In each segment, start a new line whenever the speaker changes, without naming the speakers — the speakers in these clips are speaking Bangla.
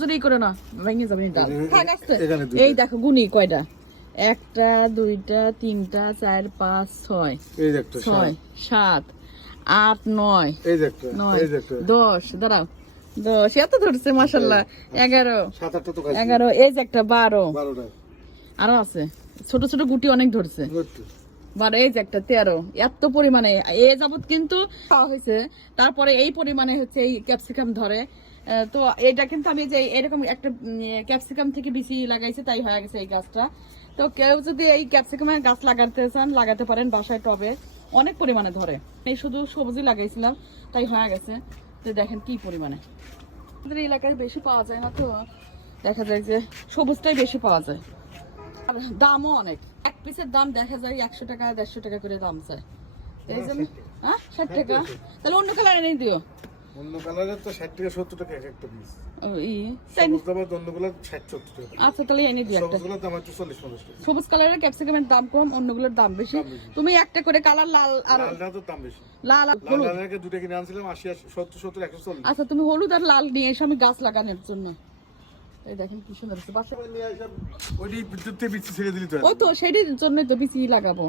জোরে করে না ভেঙে যাবে ডাল
দুইটা।
এই দেখো গুনি কয়টা? একটা দুইটা তিনটা চার পাঁচ ছয়। ছয় সাত আট নয়। নয় দশ দাঁড়াও। দশ এত ধরছে মাসাল্লাহ এগারো। এগারো এই যে একটা বারো। আরও আছে। ছোট ছোট গুটি অনেক ধরছে। বারো এই যে একটা তেরো। এত পরিমাণে। এ যাবত কিন্তু খাওয়া হয়েছে। তারপরে এই পরিমাণে হচ্ছে এই ক্যাপসিকাম ধরে। তো এটা কিন্তু আমি যে এরকম একটা ক্যাপসিকাম থেকে বেশি লাগাইছে তাই হয়ে গেছে এই গাছটা। তো কেউ যদি এই ক্যাপসিকামের গাছ লাগাতে চান লাগাতে পারেন বাসায় টবে। অনেক পরিমাণে ধরে। এই শুধু সবজি লাগাইছিলাম তাই হয়ে গেছে। তো দেখেন কি পরিমাণে। আমাদের এলাকায় বেশি পাওয়া যায় না তো। দেখা যায় যে সবুজটাই বেশি পাওয়া যায়। আর দামও অনেক। এক পিসের দাম দেখা যায় একশো টাকা দেড়শো টাকা করে দাম চায়। এই জন্য হ্যাঁ? ষাট টাকা। তাহলে অন্য কালার এনে দিও।
অন্য কালারের তো ষাট থেকে সত্তর টাকা এক একটা পিস
ও, ই
সবুজ দাবার অন্যগুলো ষাট সত্তর টাকা
আচ্ছা তাহলে এনে দিও একটা।
সবুজগুলোর দাম একটু চল্লিশ পঞ্চাশ টাকা।
সবুজ কালারের ক্যাপসিকামের দাম কম অন্যগুলোর দাম বেশি। তুমি একটা করে কালার লাল আর
লালটা তো দাম বেশি।
লাল আর
লাল
হলুদ।
দুটো কিনে আনছিলাম
আচ্ছা তুমি হলুদ আর লাল নিয়ে এসে আমি গাছ লাগানোর জন্য। এই দেখেন কি সুন্দর হচ্ছে। বাসা
ওইটি বিদ্যুৎ বিচি ছেড়ে দিলি তো।
ওই তো সেটির জন্যই তো বিচি লাগাবো।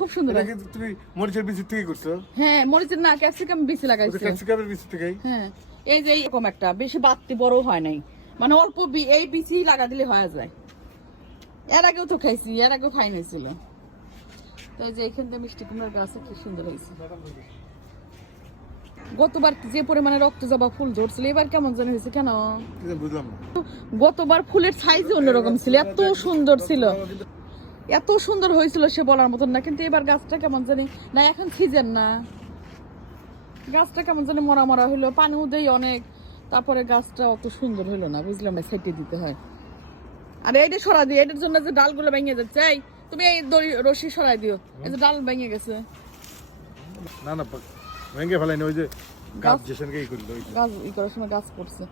খুব সুন্দর।
এটা। তুমি মরিচের বিচি থেকে করছ?
হ্যাঁ মরিচের না ক্যাপসিকাম
ওটা
লাগাইছে।
ক্যাপসিকামের বিচি থেকেই?
হ্যাঁ এই যে এরকম একটা বেশি বাড়তি বড় হয় নাই। মানে অল্প এই বিচি লাগা দিলে হয়ে যায়। এর আগেও তো খাইছি এর আগেও খাই নাইছিল তো যে এখান থেকে মিষ্টি কুমড়ার গাছ কি সুন্দর হয়েছে। গতবার যে পরিমাণে রক্ত জবা ফুল ধরছিল এবার কেমন জানি হয়েছে কেন?
বুঝলাম
গতবার ফুলের সাইজ অন্যরকম ছিল এত সুন্দর ছিল। এত সুন্দর হয়েছিল সে বলার মতন না কিন্তু এবার গাছটা কেমন জানি না এখন সিজন না। গাছটা কেমন জানি মরা মরা হইল পানিও দেই অনেক তারপরে গাছটা অত সুন্দর হইল না বুঝলাম না সেটে দিতে হয়। আর এইটা সরা দিই এটার জন্য যে ডালগুলো ভেঙে যাচ্ছে এই তুমি এই দড়ি রশি সরাই দিও এই যে ডাল ভেঙে গেছে।
না না ভেঙে ফেলাইনি ওই যে গাছ জেসনকে ই করল
গাছ ই করার সময় গাছ পড়ছে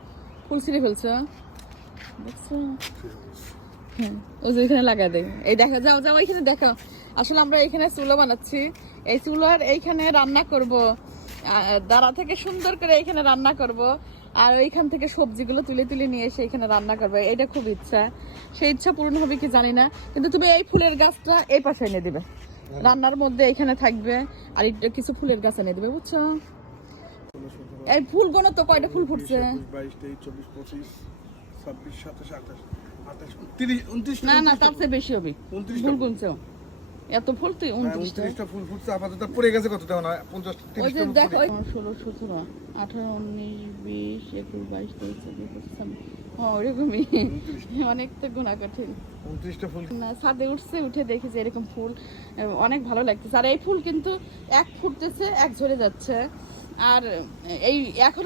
ফুল ছিঁড়ে ফেলছে দেখছ? ওই এখানে লাগা দেয়। এই দেখা, যাও যাও, এখানে দেখো আসলে আমরা এখানে চুলো বানাচ্ছি। এই চুলোর এইখানে রান্না করব। দাঁড়া থেকে সুন্দর করে এইখানে রান্না করব। আর এইখান থেকে সবজিগুলো তুলে তুলে নিয়ে এসে এখানে রান্না করবে। এটা খুব ইচ্ছা। সেই ইচ্ছা পূরণ হবে কি জানি না। কিন্তু তুমি এই ফুলের গাছটা এই পাশে এনে দিবে। রান্নার মধ্যে এখানে থাকবে। আর কিছু ফুলের গাছ এনে দিবে, বুঝছ? এই ফুলগুলো তো কয়টা ফুল ফুটছে?
বাইশ তেইশ, চব্বিশ, পঁচিশ, ছাব্বিশ, সাতাশ, আঠাশ।
না না তার চেয়ে বেশি হবে। ফুল গুনছো এত ফুল তুই উনত্রিশটা
উনত্রিশটা ফুল ফুটছে আপাতত পড়ে গেছে কতটা? না পঞ্চাশ
ওই যে
তিরিশটা
দেখো ষোলো সতেরো আঠারো উনিশ বিশ একুশ বাইশ তেইশ চব্বিশ পঁচিশ হ্যাঁ ওরকমই অনেক তো গুণা কঠিন
উনত্রিশটা ফুল।
না ছাদে উঠছে উঠে দেখি যে এরকম ফুল অনেক ভালো লাগতেছে। আর এই ফুল কিন্তু এক ফুটতেছে এক ঝরে যাচ্ছে। আর এই এখন